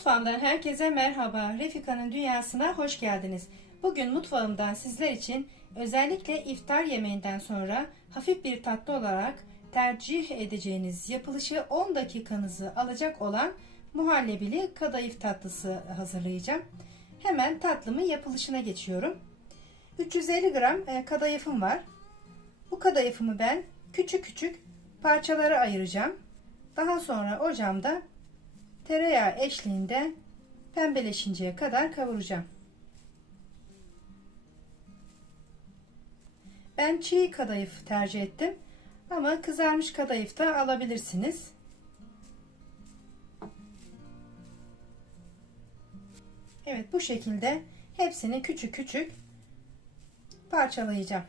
Mutfağımdan herkese merhaba. Refika'nın dünyasına hoş geldiniz. Bugün mutfağımdan sizler için özellikle iftar yemeğinden sonra hafif bir tatlı olarak tercih edeceğiniz yapılışı 10 dakikanızı alacak olan muhallebili kadayıf tatlısı hazırlayacağım. Hemen tatlımın yapılışına geçiyorum. 350 gram e, kadayıfım var. Bu kadayıfımı ben küçük küçük parçalara ayıracağım. Daha sonra ocağımda tereyağı eşliğinde pembeleşinceye kadar kavuracağım. Ben çiğ kadayıf tercih ettim ama kızarmış kadayıf da alabilirsiniz. Evet bu şekilde hepsini küçük küçük parçalayacağım.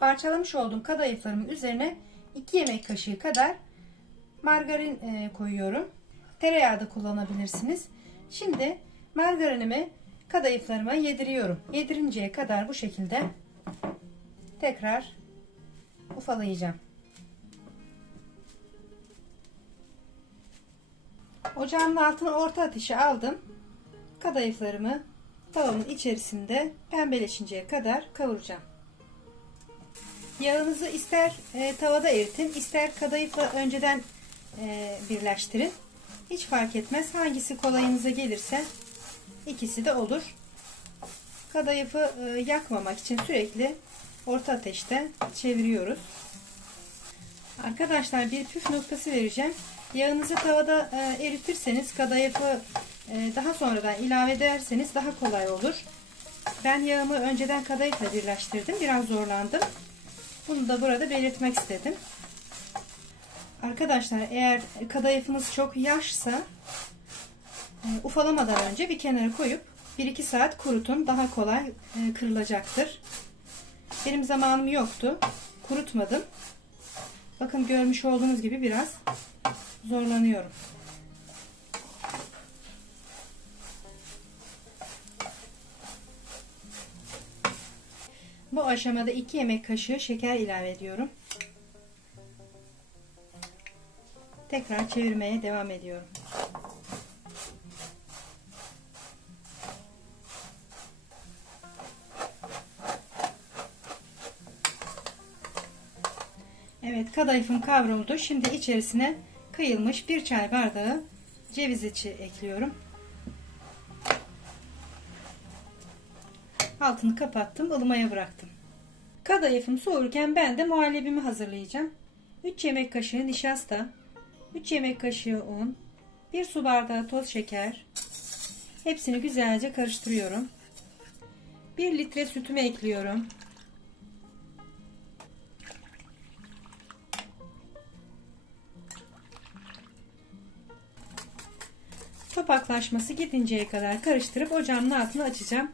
Parçalamış olduğum kadayıflarımın üzerine 2 yemek kaşığı kadar margarin e, koyuyorum. Tereyağı da kullanabilirsiniz. Şimdi margarinimi kadayıflarıma yediriyorum. Yedirinceye kadar bu şekilde tekrar ufalayacağım. Ocağımın altına orta ateşe aldım. Kadayıflarımı tavamın içerisinde pembeleşinceye kadar kavuracağım. Yağınızı ister e, tavada eritin, ister kadayıfla önceden e, birleştirin. Hiç fark etmez. Hangisi kolayınıza gelirse ikisi de olur. Kadayıfı e, yakmamak için sürekli orta ateşte çeviriyoruz. Arkadaşlar bir püf noktası vereceğim. Yağınızı tavada e, eritirseniz kadayıfı e, daha sonradan ilave ederseniz daha kolay olur. Ben yağımı önceden kadayıfla birleştirdim. Biraz zorlandım. Bunu da burada belirtmek istedim. Arkadaşlar eğer kadayıfınız çok yaşsa e, ufalamadan önce bir kenara koyup 1-2 saat kurutun. Daha kolay e, kırılacaktır. Benim zamanım yoktu. Kurutmadım. Bakın görmüş olduğunuz gibi biraz zorlanıyorum. Bu aşamada 2 yemek kaşığı şeker ilave ediyorum. Tekrar çevirmeye devam ediyorum. Evet kadayıfım kavruldu. Şimdi içerisine kıyılmış bir çay bardağı ceviz içi ekliyorum. Altını kapattım, ılımaya bıraktım. Kadayıfım soğurken ben de muhallebimi hazırlayacağım. 3 yemek kaşığı nişasta, 3 yemek kaşığı un, 1 su bardağı toz şeker. Hepsini güzelce karıştırıyorum. 1 litre sütümü ekliyorum. Topaklaşması gidinceye kadar karıştırıp ocağımın altını açacağım.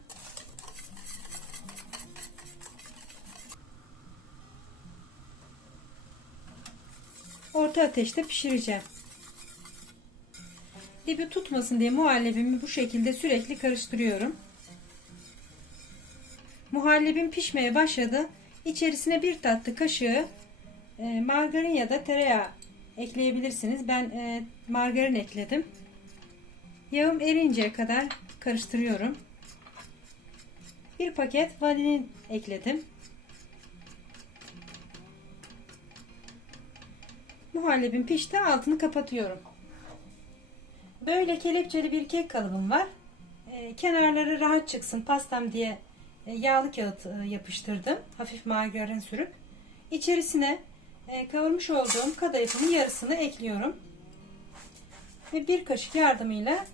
Orta ateşte pişireceğim. Dibi tutmasın diye muhallebimi bu şekilde sürekli karıştırıyorum. Muhallebim pişmeye başladı. İçerisine bir tatlı kaşığı e, margarin ya da tereyağı ekleyebilirsiniz. Ben e, margarin ekledim. Yağım erinceye kadar karıştırıyorum. Bir paket vanilin ekledim. Muhallebim pişti altını kapatıyorum. Böyle kelepçeli bir kek kalıbım var. E, kenarları rahat çıksın pastam diye e, yağlı kağıt e, yapıştırdım. Hafif margarin sürüp. İçerisine e, kavurmuş olduğum kadayıfımın yarısını ekliyorum. Ve bir kaşık yardımıyla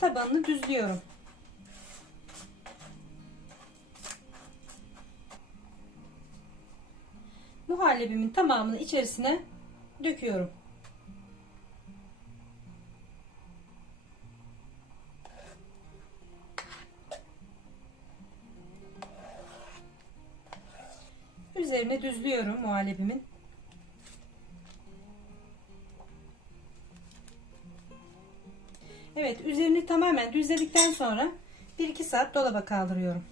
tabanını düzlüyorum. Muhallebimin tamamını içerisine döküyorum. Üzerine düzlüyorum muhallebimin. Evet üzerini tamamen düzledikten sonra 1-2 saat dolaba kaldırıyorum.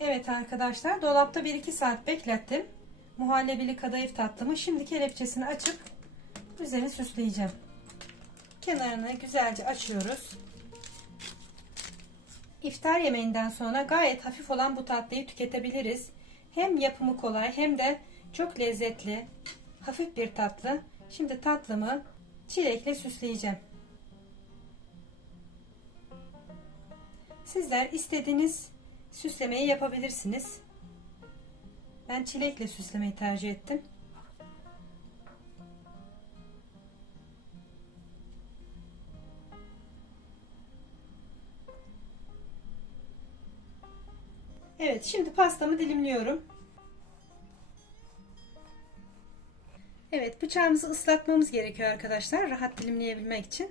Evet arkadaşlar dolapta 1-2 saat beklettim. muhallebili kadayıf tatlımı şimdi kelepçesini açıp üzerini süsleyeceğim. Kenarını güzelce açıyoruz. İftar yemeğinden sonra gayet hafif olan bu tatlıyı tüketebiliriz. Hem yapımı kolay hem de çok lezzetli, hafif bir tatlı. Şimdi tatlımı çilekle süsleyeceğim. Sizler istediğiniz süslemeyi yapabilirsiniz. Ben çilekle süslemeyi tercih ettim. Evet, şimdi pastamı dilimliyorum. Evet, bıçağımızı ıslatmamız gerekiyor arkadaşlar, rahat dilimleyebilmek için.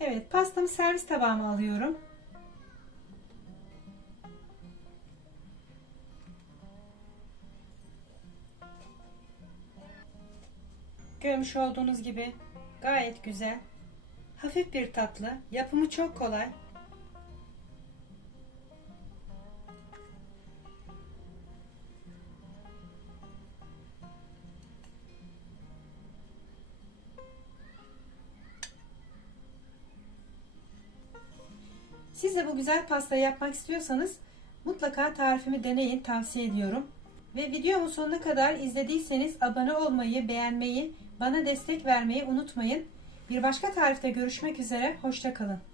Evet, pastamı servis tabağıma alıyorum. Görmüş olduğunuz gibi gayet güzel. Hafif bir tatlı. Yapımı çok kolay. Siz de bu güzel pastayı yapmak istiyorsanız mutlaka tarifimi deneyin tavsiye ediyorum. Ve videomu sonuna kadar izlediyseniz abone olmayı, beğenmeyi, bana destek vermeyi unutmayın. Bir başka tarifte görüşmek üzere, hoşçakalın.